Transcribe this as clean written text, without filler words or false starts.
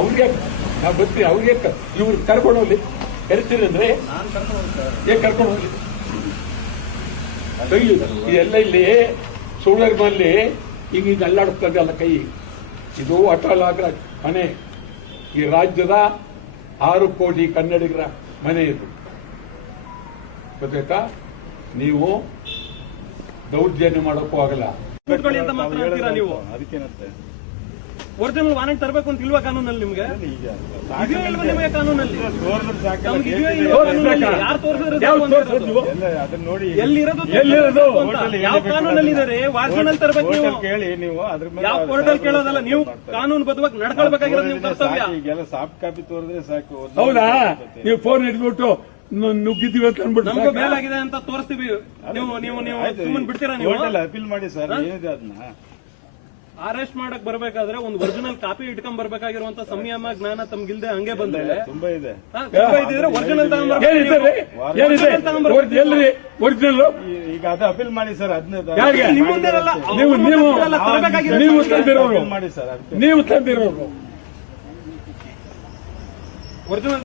ಅವ್ರಿಗೆ ನಾವು ಬರ್ತೀವಿ, ಅವ್ರಿಗೆ ಇವ್ರು ಕರ್ಕೊಂಡು ಹೋಗ್ಲಿ, ಕರಿತೀರಿ ಅಂದ್ರೆ ಕರ್ಕೊಂಡು ಹೋಗ್ಲಿ. ಎಲ್ಲ ಇಲ್ಲಿ ಸೋಳರ್ಮಲ್ಲಿ ಈಗ ಅಲ್ಲಾಡುತ್ತದೆ ಅಲ್ಲ ಕೈ. ಇದು ಅಟಲ್ ನಾಗರಾಜ್ ಮನೆ, ಈ ರಾಜ್ಯದ 6 ಕೋಟಿ ಕನ್ನಡಿಗರ ಮನೆ ಇದು. ಗೊತ್ತಾಯ್ತಾ? ನೀವು ದೌರ್ಜನ್ಯ ಮಾಡೋಕ್ಕೂ ಆಗಲ್ಲ. ನೀವು ಒರಿಜಿನಲ್ ವಾರೆಂಟ್ ತರಬೇಕು ಅಂತ ಇಲ್ವಾ ಕಾನೂನಲ್ಲಿ? ನಿಮ್ಗೆ ನಿಮಗೆ ಕಾನೂನಲ್ಲಿ ಯಾರು ತೋರಿಸಿದ್ರೆ ಎಲ್ಲಿರೋದು ಯಾವ ಕಾನೂನಲ್ಲಿ ಇದೆ? ವಾರ್ಷನಲ್ಲಿ ತರಬೇಕು ನೀವು. ಕೇಳಿ ನೀವು ಯಾವ ಕೋರ್ಟಲ್ಲಿ ಕೇಳೋದಲ್ಲ, ನೀವು ಕಾನೂನು ಬದ್ಧವಾಗಿ ನಡ್ಕೊಳ್ಬೇಕಾಗಿರೋದು ನಿಮ್ ಕರ್ತವ್ಯ. ಈಗೆಲ್ಲ ಸಾಫ್ಟ್ ಕಾಪಿ ತೋರಿದ್ರೆ ಸಾಕು. ಹೌದಾ? ನೀವು ಫೋನ್ ಹಿಡಿದ್ಬಿಟ್ಟು ನುಗ್ಗಿದ್ದೀವಿ ಅಂತ ಅಂದ್ಬಿಟ್ಟು ನಮಗೂ ಬೇಲಾಗಿದೆ ಅಂತ ತೋರಿಸ್ತೀವಿ. ನೀವು ಸುಮ್ಮನೆ ಬಿಡ್ತೀರಾ? ನೀವು ಅಪೀಲ್ ಮಾಡಿ ಸರ್, ಏನಿದೆ ಅದನ್ನ ಅರೆಸ್ಟ್ ಮಾಡಕ್ ಬರ್ಬೇಕಾದ್ರೆ ಒಂದು ಒರಿಜಿನಲ್ ಕಾಪಿ ಇಟ್ಕೊಂಡ್ ಬರ್ಬೇಕಾಗಿರುವಂತ ಸಂಯಮ ಜ್ಞಾನ ತಮ್ಗಿಲ್ದೆ ಹಂಗೆ ಬಂದ್ರೆ ತುಂಬಾ ಇದೆ. ಒರಿಜಿನಲ್ ಒರಿಜಿನಲ್ ಈಗ ಅದು ಅಪೀಲ್ ಮಾಡಿ ಸರ್. ನೀವು ತಂದಿರೋರು ಒರಿಜಿನಲ್